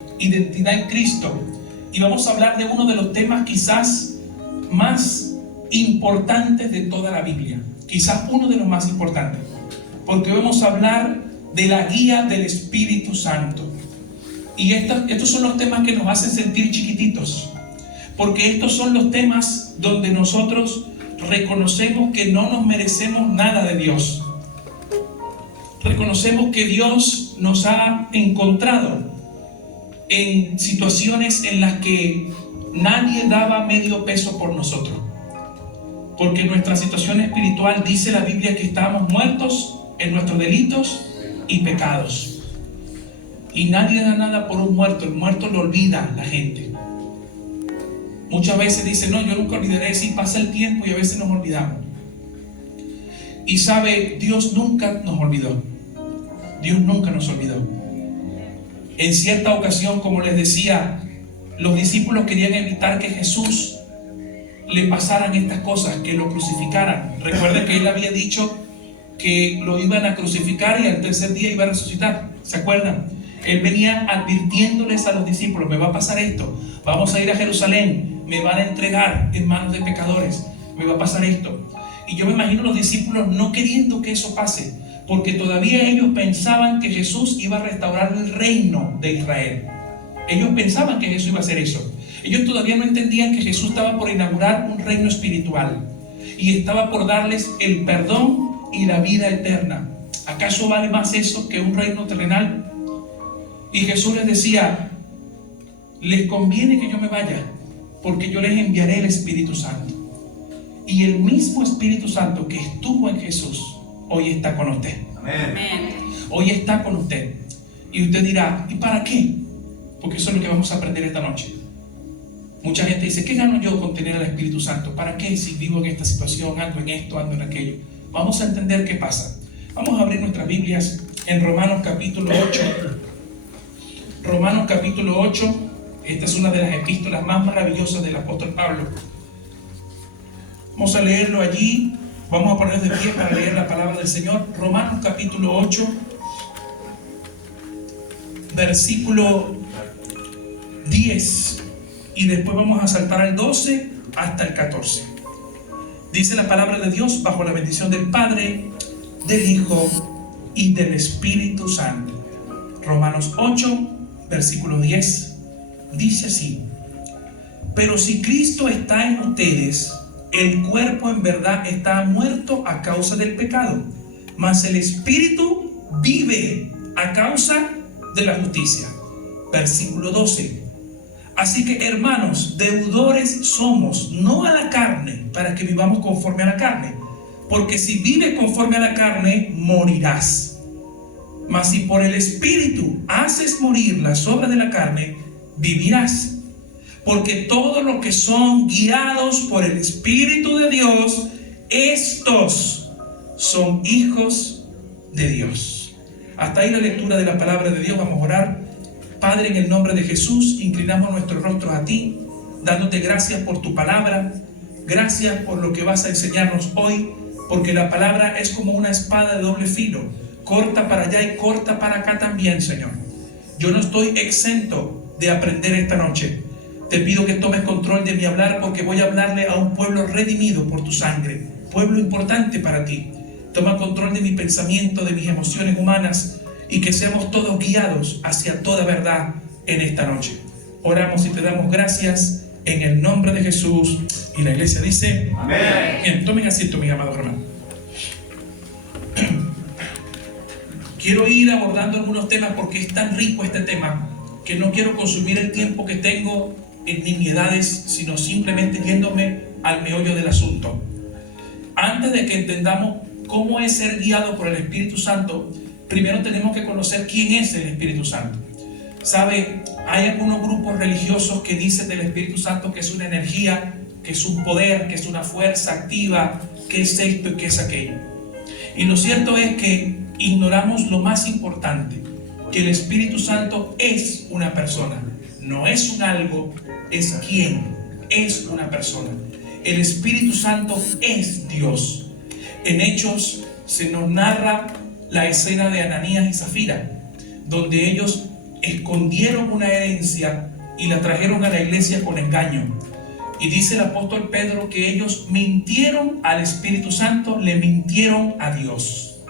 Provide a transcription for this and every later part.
identidad en Cristo. Y vamos a hablar de uno de los temas quizás más importantes de toda la Biblia. Quizás uno de los más importantes. Porque vamos a hablar de la guía del Espíritu Santo. Y estos son los temas que nos hacen sentir chiquititos. Porque estos son los temas donde nosotros reconocemos que no nos merecemos nada de Dios. Reconocemos que Dios nos ha encontrado en situaciones en las que nadie daba medio peso por nosotros. Porque nuestra situación espiritual, dice la Biblia, que estábamos muertos en nuestros delitos y pecados. Y nadie da nada por un muerto. El muerto lo olvida la gente. Muchas veces dice, no, yo nunca olvidaré. Sí, pasa el tiempo y a veces nos olvidamos. Y sabe, Dios nunca nos olvidó. Dios nunca nos olvidó. En cierta ocasión, como les decía, los discípulos querían evitar que Jesús le pasaran estas cosas, que lo crucificaran. Recuerden que él había dicho que lo iban a crucificar y al tercer día iba a resucitar. ¿Se acuerdan? Él venía advirtiéndoles a los discípulos, me va a pasar esto, vamos a ir a Jerusalén, me van a entregar en manos de pecadores, me va a pasar esto. Y yo me imagino los discípulos no queriendo que eso pase, porque todavía ellos pensaban que Jesús iba a restaurar el reino de Israel. Ellos pensaban que Jesús iba a hacer eso. Ellos todavía no entendían que Jesús estaba por inaugurar un reino espiritual y estaba por darles el perdón y la vida eterna. ¿Acaso vale más eso que un reino terrenal? Y Jesús les decía, les conviene que yo me vaya, porque yo les enviaré el Espíritu Santo. Y el mismo Espíritu Santo que estuvo en Jesús, hoy está con usted. Amén. Hoy está con usted. Y usted dirá, ¿y para qué? Porque eso es lo que vamos a aprender esta noche. Mucha gente dice, ¿qué gano yo con tener al Espíritu Santo? ¿Para qué si vivo en esta situación, ando en esto, ando en aquello? Vamos a entender qué pasa. Vamos a abrir nuestras Biblias en Romanos capítulo 8. Romanos capítulo 8, esta es una de las epístolas más maravillosas del apóstol Pablo. Vamos a leerlo allí, vamos a ponernos de pie para leer la palabra del Señor. Romanos capítulo 8, versículo 10, y después vamos a saltar al 12 hasta el 14. Dice la palabra de Dios bajo la bendición del Padre, del Hijo y del Espíritu Santo. Romanos 8, versículo 10, dice así: pero si Cristo está en ustedes, el cuerpo en verdad está muerto a causa del pecado, mas el Espíritu vive a causa de la justicia. Versículo 12: así que, hermanos, deudores somos, no a la carne, para que vivamos conforme a la carne. Porque si vives conforme a la carne, morirás. Mas si por el Espíritu haces morir las obras de la carne, vivirás. Porque todos los que son guiados por el Espíritu de Dios, estos son hijos de Dios. Hasta ahí la lectura de la palabra de Dios. Vamos a orar. Padre, en el nombre de Jesús, inclinamos nuestros rostros a ti, dándote gracias por tu palabra. Gracias por lo que vas a enseñarnos hoy, porque la palabra es como una espada de doble filo, corta para allá y corta para acá también, Señor. Yo no estoy exento de aprender esta noche. Te pido que tomes control de mi hablar, porque voy a hablarle a un pueblo redimido por tu sangre, pueblo importante para ti. Toma control de mi pensamiento, de mis emociones humanas, y que seamos todos guiados hacia toda verdad en esta noche. Oramos y te damos gracias en el nombre de Jesús. Y la iglesia dice, amén. Bien, tomen asiento, mis amados hermanos. Quiero ir abordando algunos temas porque es tan rico este tema que no quiero consumir el tiempo que tengo en nimiedades, sino simplemente yéndome al meollo del asunto. Antes de que entendamos cómo es ser guiado por el Espíritu Santo, primero tenemos que conocer quién es el Espíritu Santo. ¿Sabe? Hay algunos grupos religiosos que dicen del Espíritu Santo que es una energía, que es un poder, que es una fuerza activa, que es esto y que es aquello. Y lo cierto es que ignoramos lo más importante, que el Espíritu Santo es una persona. No es un algo, es quién, es una persona. El Espíritu Santo es Dios. En Hechos se nos narra la escena de Ananías y Zafira, donde ellos escondieron una herencia y la trajeron a la iglesia con engaño. Y dice el apóstol Pedro que ellos mintieron al Espíritu Santo, le mintieron a Dios.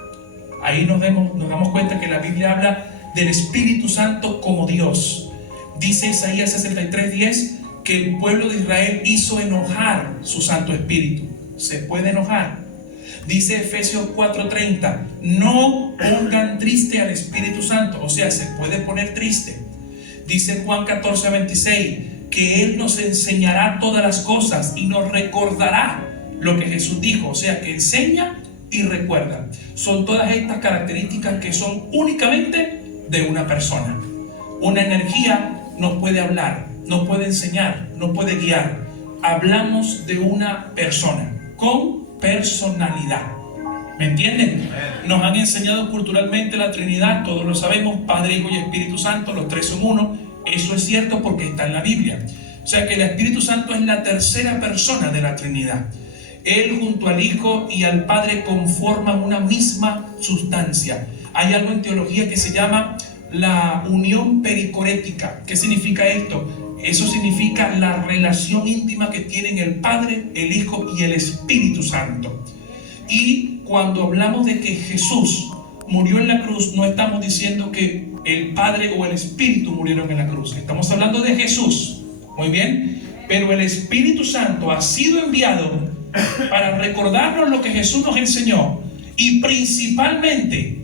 Ahí nos damos cuenta que la Biblia habla del Espíritu Santo como Dios. Dice Isaías 63:10 que el pueblo de Israel hizo enojar su Santo Espíritu. Se puede enojar. Dice Efesios 4:30, no pongan triste al Espíritu Santo, o sea, se puede poner triste. Dice Juan 14:26 que Él nos enseñará todas las cosas y nos recordará lo que Jesús dijo, o sea, que enseña y recuerda. Son todas estas características que son únicamente de una persona. Una energía no puede hablar, no puede enseñar, no puede guiar. Hablamos de una persona con personalidad. ¿Me entienden? Nos han enseñado culturalmente la Trinidad, todos lo sabemos, Padre, Hijo y Espíritu Santo, los tres son uno. Eso es cierto porque está en la Biblia. O sea que el Espíritu Santo es la tercera persona de la Trinidad. Él junto al Hijo y al Padre conforman una misma sustancia. Hay algo en teología que se llama la unión pericorética. ¿Qué significa esto? Eso significa la relación íntima que tienen el Padre, el Hijo y el Espíritu Santo. Y cuando hablamos de que Jesús murió en la cruz, no estamos diciendo que el Padre o el Espíritu murieron en la cruz. Estamos hablando de Jesús. Muy bien. Pero el Espíritu Santo ha sido enviado para recordarnos lo que Jesús nos enseñó y principalmente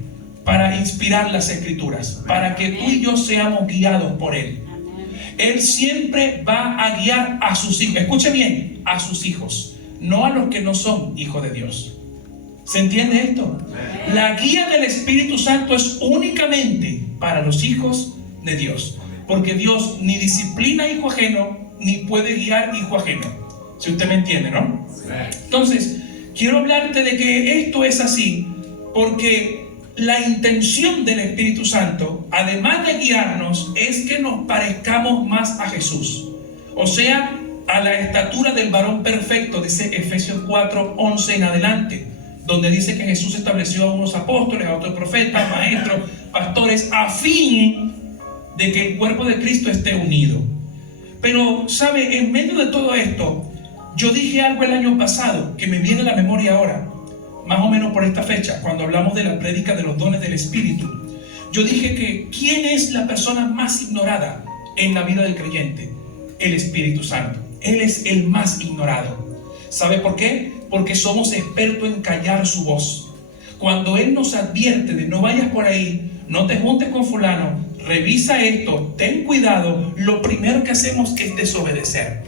para inspirar las Escrituras, para que tú y yo seamos guiados por Él. Él siempre va a guiar a sus hijos. Escuche bien, a sus hijos, no a los que no son hijos de Dios. ¿Se entiende esto? La guía del Espíritu Santo es únicamente para los hijos de Dios, porque Dios ni disciplina hijo ajeno, ni puede guiar hijo ajeno. Si usted me entiende, ¿no? Entonces, quiero hablarte de que esto es así, porque la intención del Espíritu Santo, además de guiarnos, es que nos parezcamos más a Jesús. O sea, a la estatura del varón perfecto, dice Efesios 4:11 en adelante, donde dice que Jesús estableció a unos apóstoles, a otros profetas, maestros, pastores, a fin de que el cuerpo de Cristo esté unido. Pero, ¿sabe? En medio de todo esto, yo dije algo el año pasado que me viene a la memoria ahora, más o menos por esta fecha, cuando hablamos de la prédica de los dones del Espíritu. Yo dije que ¿quién es la persona más ignorada en la vida del creyente? El Espíritu Santo. Él es el más ignorado. ¿Sabe por qué? Porque somos expertos en callar su voz. Cuando Él nos advierte de no vayas por ahí, no te juntes con fulano, revisa esto, ten cuidado, lo primero que hacemos es desobedecer.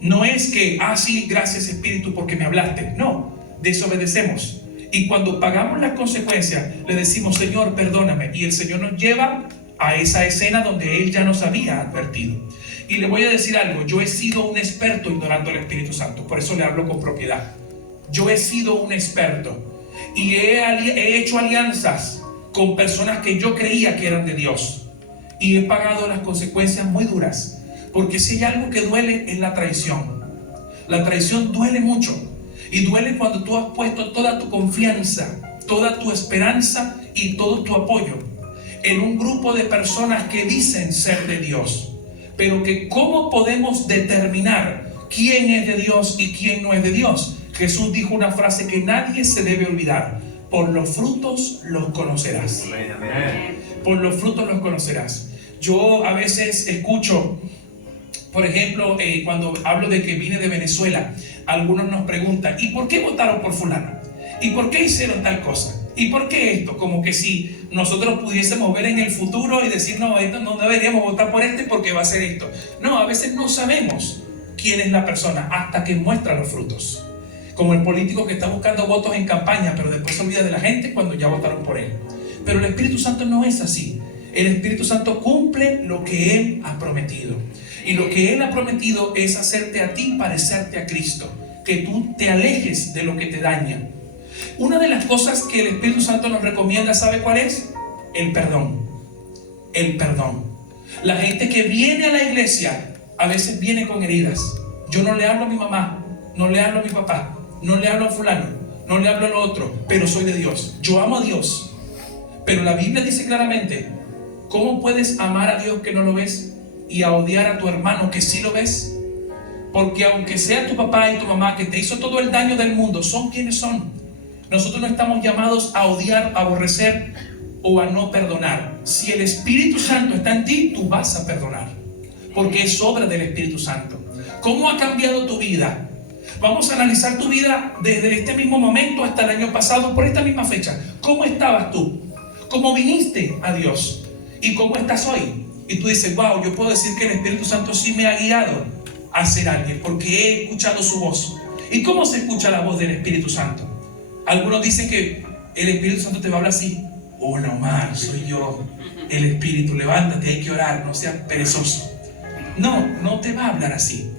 No es que, sí, gracias Espíritu porque me hablaste. No, desobedecemos. Y cuando pagamos las consecuencias, le decimos, Señor, perdóname. Y el Señor nos lleva a esa escena donde Él ya nos había advertido. Y le voy a decir algo, yo he sido un experto ignorando al Espíritu Santo, por eso le hablo con propiedad. Yo he sido un experto y he hecho alianzas con personas que yo creía que eran de Dios y he pagado las consecuencias muy duras, porque si hay algo que duele es la traición. La traición duele mucho y duele cuando tú has puesto toda tu confianza, toda tu esperanza y todo tu apoyo en un grupo de personas que dicen ser de Dios. Pero que ¿cómo podemos determinar quién es de Dios y quién no es de Dios? Jesús dijo una frase que nadie se debe olvidar: por los frutos los conocerás. Por los frutos los conocerás. Yo a veces escucho, por ejemplo, cuando hablo de que vine de Venezuela, algunos nos preguntan, ¿y por qué votaron por fulano? ¿Y por qué hicieron tal cosa? ¿Y por qué esto? Como que si nosotros pudiésemos ver en el futuro y decir, no, esto no deberíamos votar por este porque va a ser esto. No, a veces no sabemos quién es la persona hasta que muestra los frutos. Como el político que está buscando votos en campaña, pero después se olvida de la gente cuando ya votaron por él. Pero el Espíritu Santo no es así. El Espíritu Santo cumple lo que Él ha prometido. Y lo que Él ha prometido es hacerte a ti parecerte a Cristo. Que tú te alejes de lo que te daña. Una de las cosas que el Espíritu Santo nos recomienda, ¿sabe cuál es? El perdón. El perdón. La gente que viene a la iglesia a veces viene con heridas. Yo no le hablo a mi mamá, no le hablo a mi papá, no le hablo a fulano, no le hablo al otro, pero soy de Dios. Yo amo a Dios. Pero la Biblia dice claramente, ¿Cómo puedes amar a Dios que no lo ves y a odiar a tu hermano que sí lo ves? Porque aunque sea tu papá y tu mamá que te hizo todo el daño del mundo, son quienes son. Nosotros no estamos llamados a odiar, a aborrecer o a no perdonar. Si el Espíritu Santo está en ti, tú vas a perdonar, porque es obra del Espíritu Santo. ¿Cómo ha cambiado tu vida? Vamos a analizar tu vida desde este mismo momento hasta el año pasado, por esta misma fecha. ¿Cómo estabas tú? ¿Cómo viniste a Dios? ¿Y cómo estás hoy? Y tú dices, wow, yo puedo decir que el Espíritu Santo sí me ha guiado a ser alguien, porque he escuchado su voz. ¿Y cómo se escucha la voz del Espíritu Santo? Algunos dicen que el Espíritu Santo te va a hablar así: hola Omar, soy yo, el Espíritu, levántate, hay que orar, no seas perezoso. No, no te va a hablar así.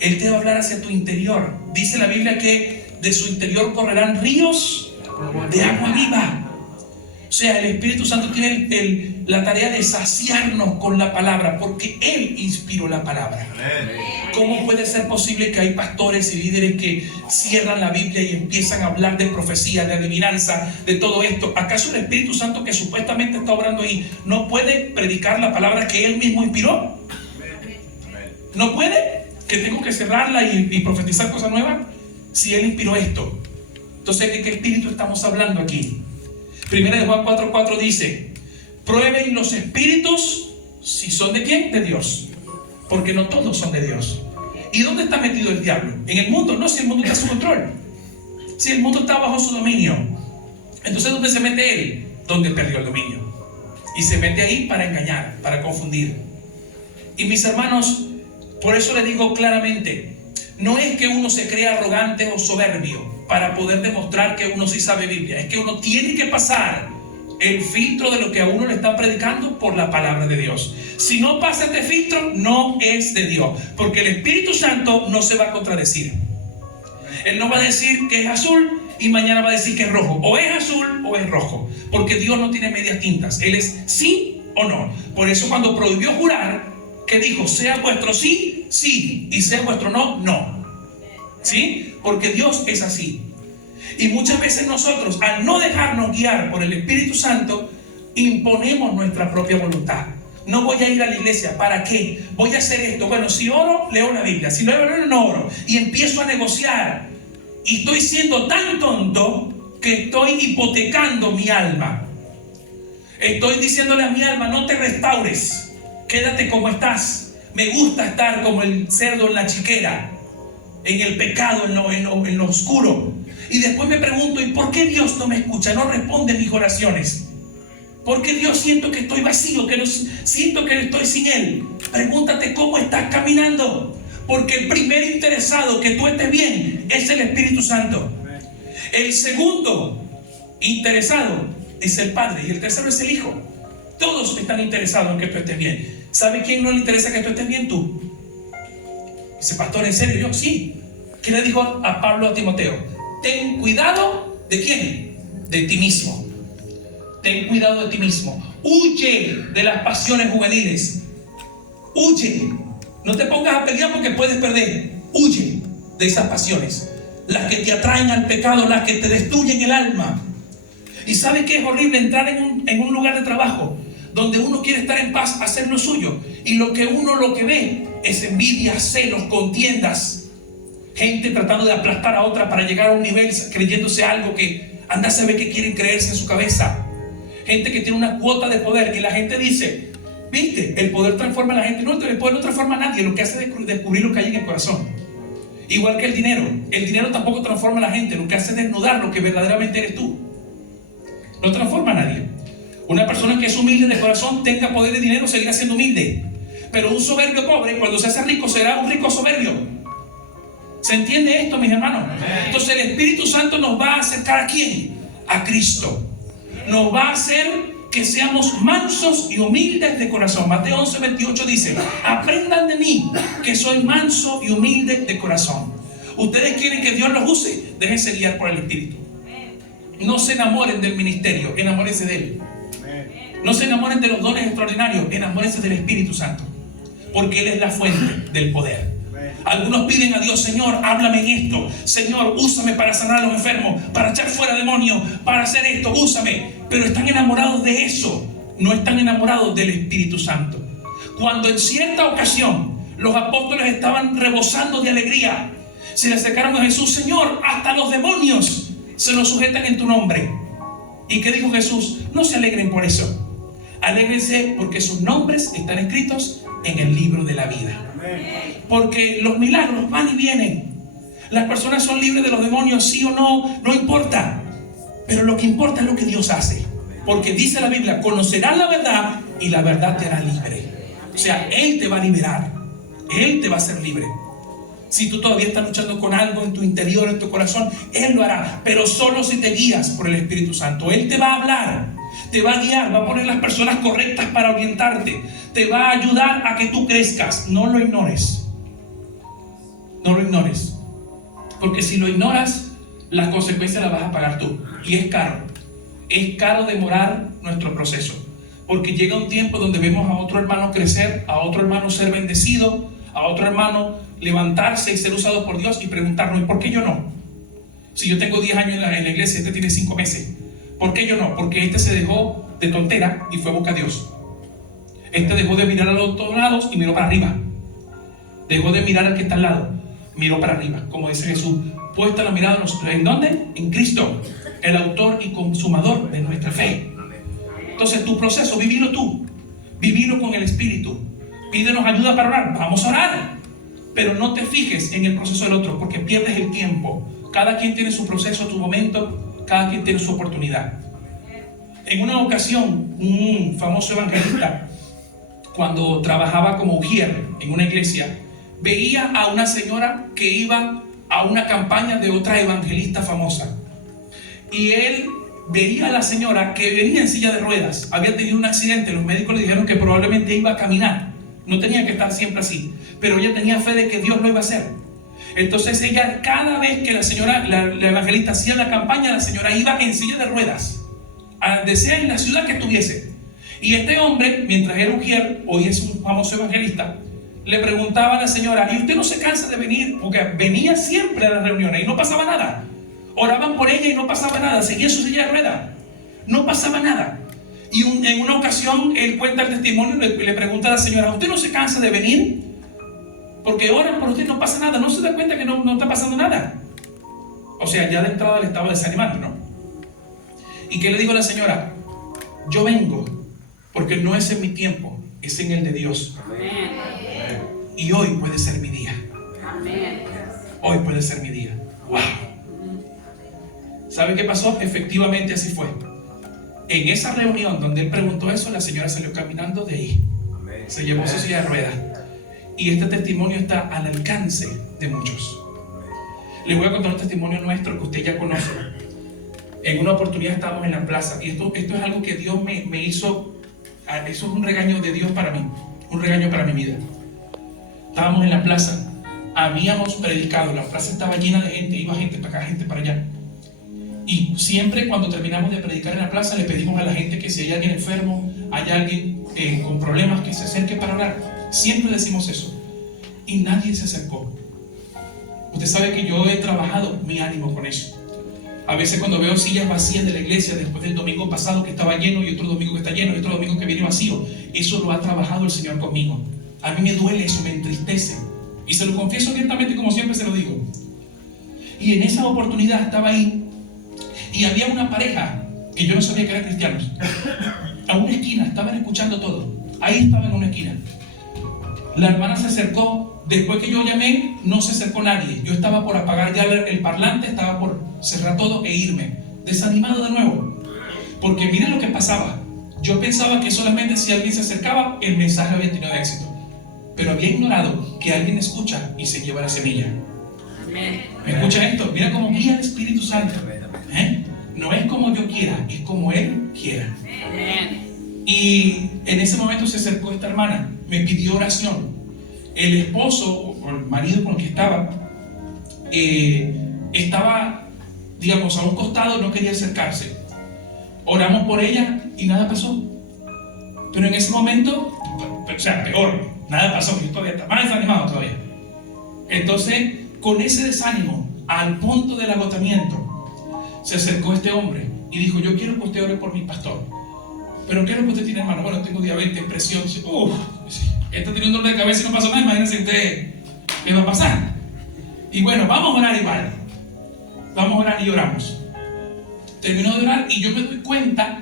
Él te va a hablar hacia tu interior. Dice la Biblia que de su interior correrán ríos de agua viva. O sea, el Espíritu Santo tiene la tarea de saciarnos con la palabra, porque Él inspiró la palabra. ¿Cómo puede ser posible que hay pastores y líderes que cierran la Biblia y empiezan a hablar de profecía, de adivinanza, de todo esto? ¿Acaso el Espíritu Santo, que supuestamente está obrando ahí, no puede predicar la palabra que Él mismo inspiró? ¿No puede? ¿Que tengo que cerrarla y profetizar cosas nuevas? Si Él inspiró esto. Entonces, ¿de qué espíritu estamos hablando aquí? Primera de Juan 4:4 dice: prueben los espíritus si son de quién, de Dios, porque no todos son de Dios. ¿Y dónde está metido el diablo? En el mundo. No, si el mundo está a su control, si el mundo está bajo su dominio. Entonces, ¿dónde se mete él? Donde perdió el dominio, y se mete ahí para engañar, para confundir. Y mis hermanos, por eso les digo claramente, no es que uno se crea arrogante o soberbio para poder demostrar que uno sí sabe Biblia. Es que uno tiene que pasar el filtro de lo que a uno le está predicando por la palabra de Dios. Si no pasa este filtro, no es de Dios, porque el Espíritu Santo no se va a contradecir. Él no va a decir que es azul y mañana va a decir que es rojo. O es azul o es rojo, porque Dios no tiene medias tintas. Él es sí o no. Por eso cuando prohibió jurar, ¿qué dijo? Sea vuestro sí, sí, y sea vuestro no, no. ¿Sí? Porque Dios es así. Y muchas veces nosotros, al no dejarnos guiar por el Espíritu Santo, imponemos nuestra propia voluntad. No voy a ir a la iglesia, ¿para qué? Voy a hacer esto. Bueno, si oro, leo la Biblia. Si no oro, no oro. Y empiezo a negociar. Y estoy siendo tan tonto que estoy hipotecando mi alma. Estoy diciéndole a mi alma: no te restaures, quédate como estás. Me gusta estar como el cerdo en la chiquera, en el pecado, en lo oscuro. Y después me pregunto: ¿y por qué Dios no me escucha? No responde mis oraciones. ¿Por qué Dios siento que estoy vacío? Que no, siento que estoy sin Él. Pregúntate cómo estás caminando, porque el primer interesado que tú estés bien es el Espíritu Santo. El segundo interesado es el Padre, y el tercero es el Hijo. Todos están interesados en que tú estés bien. ¿Sabe quién no le interesa que tú estés bien? Tú. Dice: pastor, ¿en serio? Yo, sí. ¿Qué le dijo a Pablo a Timoteo? Ten cuidado, ¿de quién? De ti mismo. Ten cuidado de ti mismo. Huye de las pasiones juveniles. Huye. No te pongas a pelear porque puedes perder. Huye de esas pasiones, las que te atraen al pecado, las que te destruyen el alma. ¿Y sabe qué es horrible? Entrar en un lugar de trabajo donde uno quiere estar en paz, hacer lo suyo, y lo que ve es envidia, celos, contiendas, gente tratando de aplastar a otra para llegar a un nivel creyéndose algo que anda a saber qué quieren creerse en su cabeza. Gente que tiene una cuota de poder y la gente dice: ¿viste? El poder transforma a la gente. No, el poder no transforma a nadie. Lo que hace es descubrir lo que hay en el corazón. Igual que el dinero. El dinero tampoco transforma a la gente. Lo que hace es desnudar lo que verdaderamente eres tú. No transforma a nadie. Una persona que es humilde de corazón, tenga poder de dinero, seguirá siendo humilde. Pero un soberbio pobre, cuando se hace rico, será un rico soberbio. ¿Se entiende esto, mis hermanos? Entonces el Espíritu Santo nos va a acercar ¿a quién? A Cristo. Nos va a hacer que seamos mansos y humildes de corazón. Mateo 11:28 dice: aprendan de mí, que soy manso y humilde de corazón. Ustedes quieren que Dios los use, déjense guiar por el Espíritu. No se enamoren del ministerio, enamórense de Él. No se enamoren de los dones extraordinarios, enamórense del Espíritu Santo, porque Él es la fuente del poder. Algunos piden a Dios: Señor, háblame en esto. Señor, úsame para sanar a los enfermos, para echar fuera demonios, para hacer esto, úsame. Pero están enamorados de eso no están enamorados del Espíritu Santo. Cuando en cierta ocasión los apóstoles estaban rebosando de alegría, se le acercaron a Jesús: Señor, hasta los demonios se nos sujetan en tu nombre. ¿Y qué dijo Jesús? No se alegren por eso. Alégrense porque sus nombres están escritos en el libro de la vida. Porque los milagros van y vienen. Las personas son libres de los demonios, sí o no, no importa. Pero lo que importa es lo que Dios hace. Porque dice la Biblia: conocerás la verdad y la verdad te hará libre. O sea, Él te va a liberar. Él te va a hacer libre. Si tú todavía estás luchando con algo en tu interior, en tu corazón, Él lo hará. Pero solo si te guías por el Espíritu Santo. Él te va a hablar, te va a guiar, va a poner las personas correctas para orientarte. Te va a ayudar a que tú crezcas. No lo ignores. No lo ignores. Porque si lo ignoras, las consecuencias las vas a pagar tú. Y es caro. Es caro demorar nuestro proceso. Porque llega un tiempo donde vemos a otro hermano crecer, a otro hermano ser bendecido, a otro hermano levantarse y ser usado por Dios, y preguntarnos: ¿y por qué yo no? Si yo tengo 10 años en la iglesia, este tiene 5 meses. ¿Por qué yo no? Porque este se dejó de tontera y fue a buscar a Dios. Este dejó de mirar a los dos lados y miró para arriba. Dejó de mirar al que está al lado, miró para arriba. Como dice Jesús: puesta la mirada ¿en dónde? En Cristo, el autor y consumador de nuestra fe. Entonces tu proceso, vivilo tú. Vivilo con el Espíritu. Pídenos ayuda para orar. Vamos a orar. Pero no te fijes en el proceso del otro, porque pierdes el tiempo. Cada quien tiene su proceso, su momento. Cada quien tiene su oportunidad. En una ocasión, un famoso evangelista, cuando trabajaba como ujier en una iglesia, veía a una señora que iba a una campaña de otra evangelista famosa. Y él veía a la señora que venía en silla de ruedas. Había tenido un accidente. Los médicos le dijeron que probablemente iba a caminar. No tenía que estar siempre así. Pero ella tenía fe de que Dios lo iba a hacer. Entonces ella, cada vez que la evangelista hacía la campaña, la señora iba en silla de ruedas, a donde sea en la ciudad que estuviese. Y este hombre, mientras era ujier, hoy es un famoso evangelista, le preguntaba a la señora: ¿y usted no se cansa de venir? Porque venía siempre a las reuniones y no pasaba nada. Oraban por ella y no pasaba nada. Seguía su silla de ruedas. No pasaba nada. Y en una ocasión él cuenta el testimonio y le pregunta a la señora: ¿usted no se cansa de venir? Porque oran por usted y no pasa nada. ¿No se da cuenta que no está pasando nada? O sea, ya de entrada le estaba desanimando, ¿no? ¿Y qué le dijo la señora? Yo vengo porque no es en mi tiempo, es en el de Dios. Amén. Y hoy puede ser mi día. Amén. Hoy puede ser mi día. ¡Wow! ¿Sabe qué pasó? Efectivamente así fue. En esa reunión donde él preguntó eso, la señora salió caminando de ahí. Se llevó su silla de ruedas. Y este testimonio está al alcance de muchos. Les voy a contar un testimonio nuestro que usted ya conoce. En una oportunidad estábamos en la plaza. Y esto es algo que Dios me hizo. Eso es un regaño de Dios para mí. Un regaño para mi vida. Estábamos en la plaza. Habíamos predicado. La plaza estaba llena de gente. Iba gente para acá, gente para allá. Y siempre cuando terminamos de predicar en la plaza, le pedimos a la gente que si hay alguien enfermo, hay alguien con problemas, que se acerque para orar. Siempre decimos eso. Y nadie se acercó. Usted sabe que yo he trabajado mi ánimo con eso. A veces cuando veo sillas vacías de la iglesia, después del domingo pasado que estaba lleno, y otro domingo que está lleno, y otro domingo que viene vacío, eso lo ha trabajado el Señor conmigo. A mí me duele eso, me entristece. Y se lo confieso abiertamente, como siempre se lo digo. Y en esa oportunidad estaba ahí, y había una pareja que yo no sabía que eran cristianos. A una esquina, estaban escuchando todo. Ahí estaba en una esquina. La hermana se acercó. Después que yo llamé, no se acercó nadie. Yo estaba por apagar ya el parlante, estaba por cerrar todo e irme. Desanimado de nuevo. Porque miren lo que pasaba. Yo pensaba que solamente si alguien se acercaba, el mensaje había tenido éxito. Pero había ignorado que alguien escucha y se lleva la semilla. ¿Me escucha esto? Mira cómo guía el Espíritu Santo. No es como yo quiera, es como Él quiera. Y en ese momento se acercó esta hermana, me pidió oración. El esposo o el marido con el que estaba, digamos, a un costado, no quería acercarse. Oramos por ella y nada pasó. Pero en ese momento, o sea, peor, nada pasó, yo todavía estaba más desanimado todavía. Entonces, con ese desánimo, al punto del agotamiento, se acercó este hombre y dijo: yo quiero que usted ore por mi pastor. ¿pero qué es lo que usted tiene, hermano? Bueno, tengo diabetes, presión. Está teniendo dolor de cabeza y no pasa nada. Imagínense usted qué va a pasar. Y bueno, vamos a orar igual. Vamos a orar y oramos. Terminó de orar y yo me doy cuenta,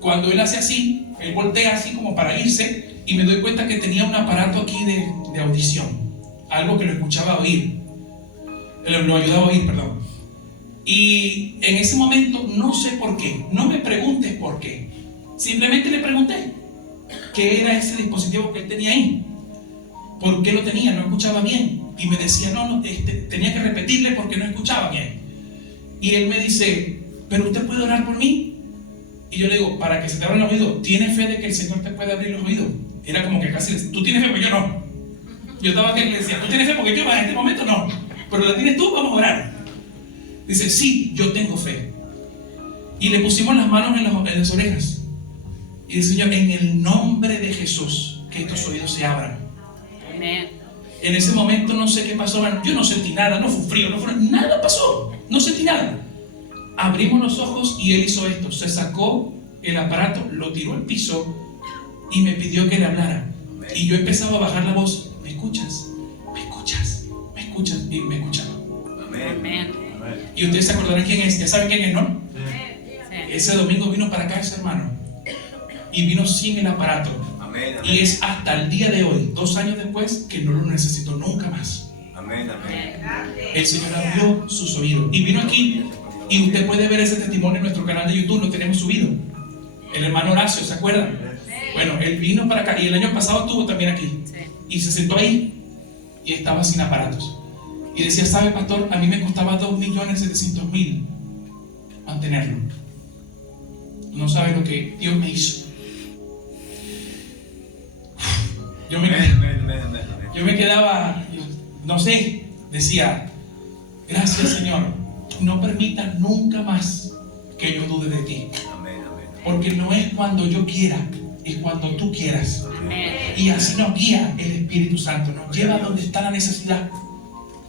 cuando él hace así, él voltea así como para irse, y me doy cuenta que tenía un aparato aquí de audición, algo que lo escuchaba oír, lo ayudaba a oír, perdón. Y en ese momento no sé por qué, no me preguntes por qué, simplemente le pregunté qué era ese dispositivo que él tenía ahí, por qué lo tenía, no escuchaba bien, y me decía tenía que repetirle porque no escuchaba bien. Y él me dice, ¿pero usted puede orar por mí? Y yo le digo, para que se te abran los oídos, ¿tienes fe de que el Señor te puede abrir los oídos? Era como que casi, tú tienes fe, pero yo no. Yo estaba aquí y le decía, ¿tú tienes fe? Porque yo en este momento no. Pero la tienes tú, vamos a orar. Dice, sí, yo tengo fe. Y le pusimos las manos en las orejas. Y dice, Señor, en el nombre de Jesús, que estos oídos se abran. Amén. En ese momento no sé qué pasó, yo no sentí nada, no fue frío, nada pasó, no sentí nada. Abrimos los ojos y él hizo esto, se sacó el aparato, lo tiró al piso y me pidió que le hablara. Y yo empezaba a bajar la voz, ¿me escuchas? ¿Me escuchas? ¿Me escuchas? Y me escuchaba. Amén. Y ustedes se acordarán quién es, ya saben quién es, ¿no? Sí. Ese domingo vino para acá ese hermano y vino sin el aparato. Amén, amén. Y es hasta el día de hoy, 2 años después, que no lo necesito nunca más. Amén, amén. El Señor abrió sus oídos y vino aquí, y usted puede ver ese testimonio en nuestro canal de YouTube, lo tenemos subido. El hermano Horacio, ¿se acuerdan? Bueno, él vino para acá y el año pasado estuvo también aquí y se sentó ahí y estaba sin aparatos y decía, ¿sabe, pastor? A mí me costaba 2.700.000 mantenerlo. No sabe lo que Dios me hizo. Yo me quedaba, no sé, decía, gracias, Señor, no permitas nunca más que yo dude de ti. Amén, amén. Porque no es cuando yo quiera, es cuando tú quieras. Amén. Y así nos guía el Espíritu Santo, nos lleva a donde está la necesidad.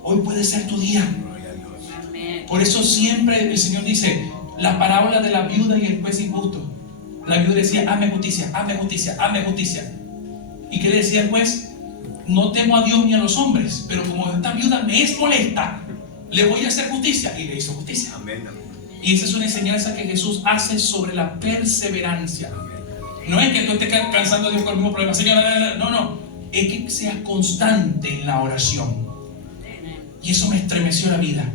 Hoy puede ser tu día. Gloria a Dios. Amén. Por eso siempre el Señor dice, la parábola de la viuda y el juez injusto. La viuda decía, hazme justicia, hazme justicia, hazme justicia. ¿Y qué le decía el juez? No temo a Dios ni a los hombres, pero como esta viuda me es molesta, le voy a hacer justicia. Y le hizo justicia. Amén, amén. Y esa es una enseñanza que Jesús hace sobre la perseverancia. No es que tú estés cansando a Dios con el mismo problema, Señor, no. Es que seas constante en la oración. Y eso me estremeció la vida.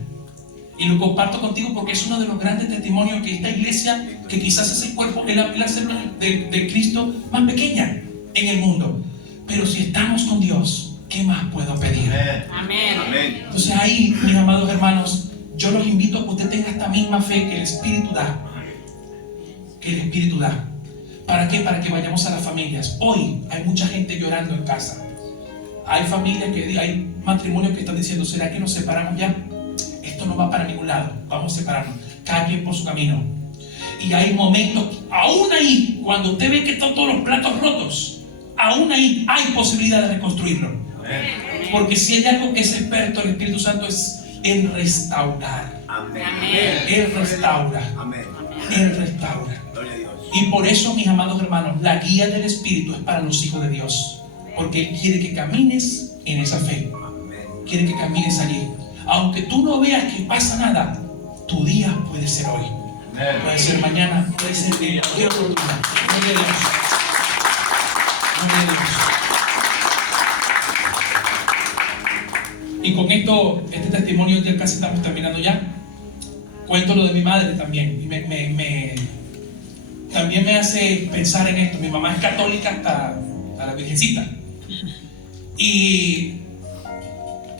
Y lo comparto contigo porque es uno de los grandes testimonios que esta iglesia, que quizás es el cuerpo, es la célula de Cristo más pequeña en el mundo. Pero si estamos con Dios, ¿qué más puedo pedir? Amén. Amén. Entonces ahí, mis amados hermanos, yo los invito a que usted tenga esta misma fe que el Espíritu da. Que el Espíritu da. ¿Para qué? Para que vayamos a las familias. Hoy hay mucha gente llorando en casa. Hay familias hay matrimonios que están diciendo, ¿será que nos separamos ya? Esto no va para ningún lado, vamos a separarnos, cada quien por su camino. Y hay momentos, aún ahí, cuando usted ve que están todos los platos rotos, aún ahí hay posibilidad de reconstruirlo. Amén. Porque si hay algo que es experto el Espíritu Santo es en restaurar. Amén. Él restaura. Amén. Él restaura. Gloria a Dios. Y por eso, mis amados hermanos, la guía del Espíritu es para los hijos de Dios. Porque Él quiere que camines en esa fe. Amén. Quiere que camines allí. Aunque tú no veas que pasa nada, tu día puede ser hoy. Puede ser mañana, puede ser en cualquier oportunidad. Gloria a Dios. Gloria a Dios. Y con esto, este testimonio ya casi estamos terminando ya. Cuento lo de mi madre también. Y también me hace pensar en esto. Mi mamá es católica hasta la Virgencita. Y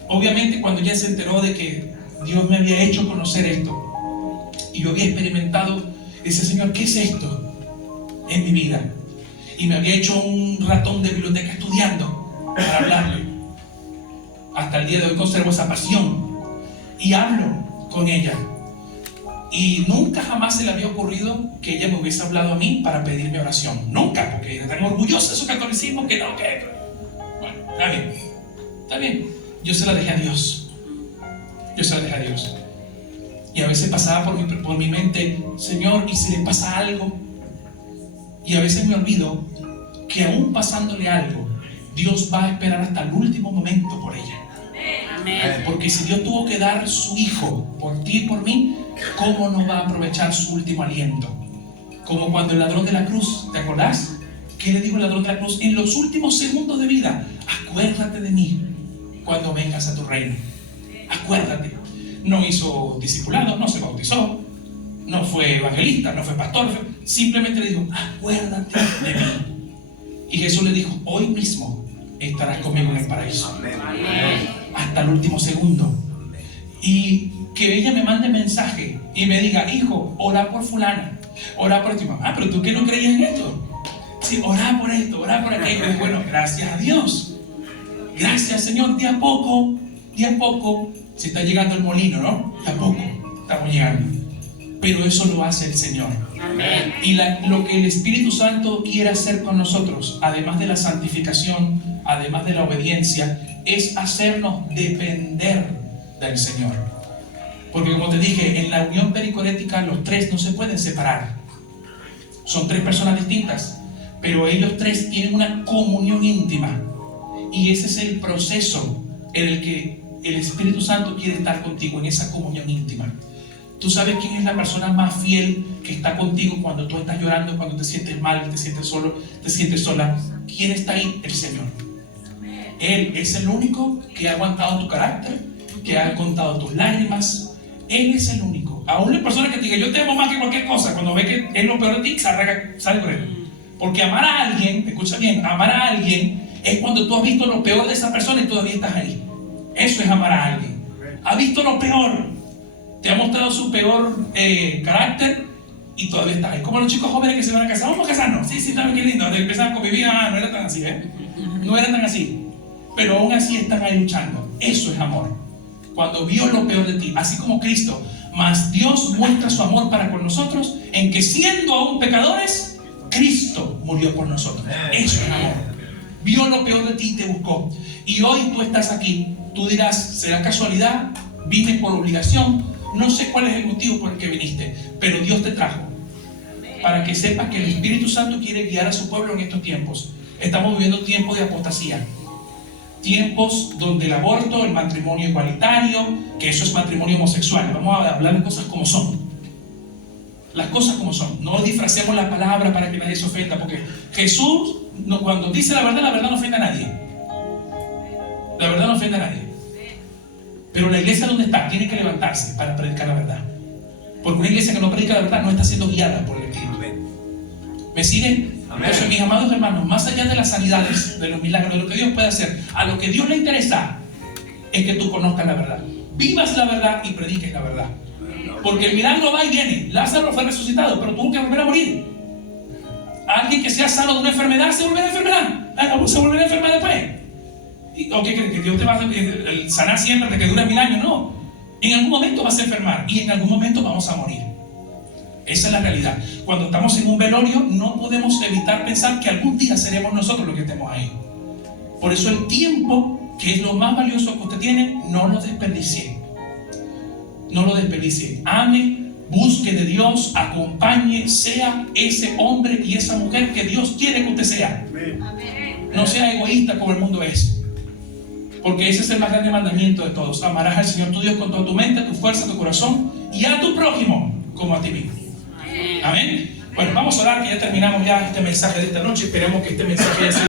obviamente cuando ella se enteró de que Dios me había hecho conocer esto y yo había experimentado, dice, Señor, ¿qué es esto en mi vida? Y me había hecho un ratón de biblioteca estudiando para hablarle. Hasta el día de hoy conservo esa pasión y hablo con ella. Y nunca jamás se le había ocurrido que ella me hubiese hablado a mí para pedirme oración. Nunca, porque era tan orgullosa de su catolicismo que no, que... Bueno, está bien. Yo se la dejé a Dios. Y a veces pasaba por mi mente, Señor, ¿y si le pasa algo? Y a veces me olvido que aún pasándole algo, Dios va a esperar hasta el último momento por ella. Amén. Porque si Dios tuvo que dar su hijo por ti y por mí, ¿cómo no va a aprovechar su último aliento? Como cuando el ladrón de la cruz, ¿te acordás? ¿Qué le dijo el ladrón de la cruz? En los últimos segundos de vida, acuérdate de mí cuando vengas a tu reino. Acuérdate. No hizo discipulado, no se bautizó, no fue evangelista, no fue pastor, simplemente le dijo, acuérdate de mí. Y Jesús le dijo, hoy mismo estarás conmigo en el paraíso. Amén. Hasta el último segundo. Y que ella me mande mensaje y me diga, hijo, ora por fulana, ora por ti mamá. Pero tú que no creías en esto. Sí, ora por esto, ora por aquello. Bueno, gracias a Dios. Gracias, Señor. De a poco se está llegando el molino, ¿no? De a poco estamos llegando. Pero eso lo hace el Señor. Amén. Y lo que el Espíritu Santo quiere hacer con nosotros, además de la santificación, además de la obediencia, es hacernos depender del Señor. Porque como te dije, en la unión pericorética los tres no se pueden separar. Son tres personas distintas, pero ellos tres tienen una comunión íntima. Y ese es el proceso en el que el Espíritu Santo quiere estar contigo, en esa comunión íntima. Tú sabes quién es la persona más fiel que está contigo cuando tú estás llorando, cuando te sientes mal, te sientes solo, te sientes sola. ¿Quién está ahí? El Señor. Él es el único que ha aguantado tu carácter, que ha contado tus lágrimas. Él es el único. Aún la persona que te diga, yo te amo más que cualquier cosa, cuando ve que es lo peor de ti, sale con él. Porque amar a alguien, escucha bien, amar a alguien es cuando tú has visto lo peor de esa persona y todavía estás ahí. Eso es amar a alguien. Ha visto lo peor, te ha mostrado su peor carácter y todavía estás ahí. Como los chicos jóvenes que se van a casar, vamos a casarnos. Sí, también qué lindo. Empezaron a convivir, no era tan así, no era tan así. Pero aún así están ahí luchando. Eso es amor. Cuando vio lo peor de ti, así como Cristo, mas Dios muestra su amor para con nosotros en que siendo aún pecadores, Cristo murió por nosotros. Eso es amor. Vio lo peor de ti y te buscó. Y hoy tú estás aquí. Tú dirás, ¿será casualidad? ¿Vine por obligación? No sé cuál es el motivo por el que viniste, pero Dios te trajo para que sepas que el Espíritu Santo quiere guiar a su pueblo en estos tiempos. Estamos viviendo tiempos de apostasía, tiempos donde el aborto, el matrimonio igualitario, que eso es matrimonio homosexual. Vamos a hablar de cosas como son. Las cosas como son. No disfracemos la palabra para que nadie se ofenda, porque Jesús, cuando dice la verdad no ofende a nadie. La verdad no ofende a nadie. Pero la iglesia, ¿dónde está? Tiene que levantarse para predicar la verdad. Porque una iglesia que no predica la verdad no está siendo guiada por el Espíritu. ¿Me siguen? Entonces, mis amados hermanos, más allá de las sanidades, de los milagros, de lo que Dios puede hacer, a lo que Dios le interesa es que tú conozcas la verdad, vivas la verdad y prediques la verdad. Porque el milagro va y viene. Lázaro fue resucitado, pero tuvo que volver a morir. Alguien que sea sano de una enfermedad se volverá a enfermedad. Se volverá a enfermar después. ¿O qué crees? ¿Que Dios te va a sanar siempre hasta que dure 1000 años? No. En algún momento vas a enfermar y en algún momento vamos a morir. Esa es la realidad. Cuando estamos en un velorio, no podemos evitar pensar que algún día seremos nosotros los que estemos ahí. Por eso el tiempo, que es lo más valioso que usted tiene, no lo desperdicie. No lo desperdicie. Ame, busque de Dios, acompañe, sea ese hombre y esa mujer que Dios quiere que usted sea. No sea egoísta como el mundo es. Porque ese es el más grande mandamiento de todos. Amarás al Señor tu Dios con toda tu mente, tu fuerza, tu corazón y a tu prójimo como a ti mismo. Amén. Bueno, vamos a orar, que ya terminamos ya este mensaje de esta noche. Esperemos que este mensaje haya sido